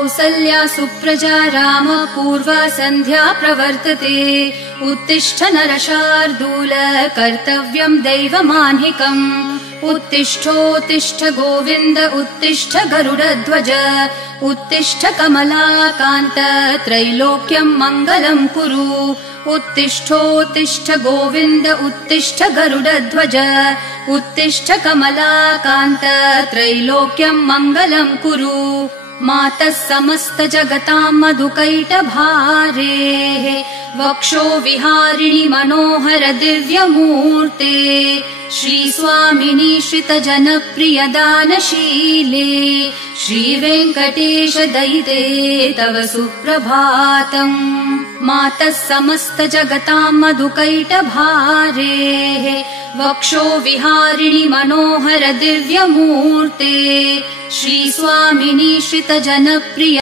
कौसल्या सुप्रजा राम पूर्वा सन्ध्या प्रवर्तते। उत्तिष्ठ नरशार्दूल कर्तव्यम् दैवमान्हिकम्। उत्तिष्ठोत्तिष्ठ गोविन्द उत्तिष्ठ गरुडध्वज। उत्तिष्ठ कमलाकान्त त्रैलोक्यम् मङ्गलम् कुरु। उत्तिष्ठोत्तिष्ठ गोविन्द उत्तिष्ठ गरुडध्वज। उत्तिष्ठ कमलाकान्त त्रैलोक्यम् मङ्गलम् कुरु। मातः समस्त जगताम् मधुकैटभारेः वक्षो विहारिणि मनोहर दिव्यमूर्ते। श्रीस्वामिनि श्रित जनप्रिय दानशीले। श्रीवेङ्कटेश दयिते तव सुप्रभातम्। मातः समस्त जगताम् मधुकैटभारेः वक्षो विहारिणि मनोहर दिव्यमूर्ते। श्रीस्वामिनि श्रित जनप्रिय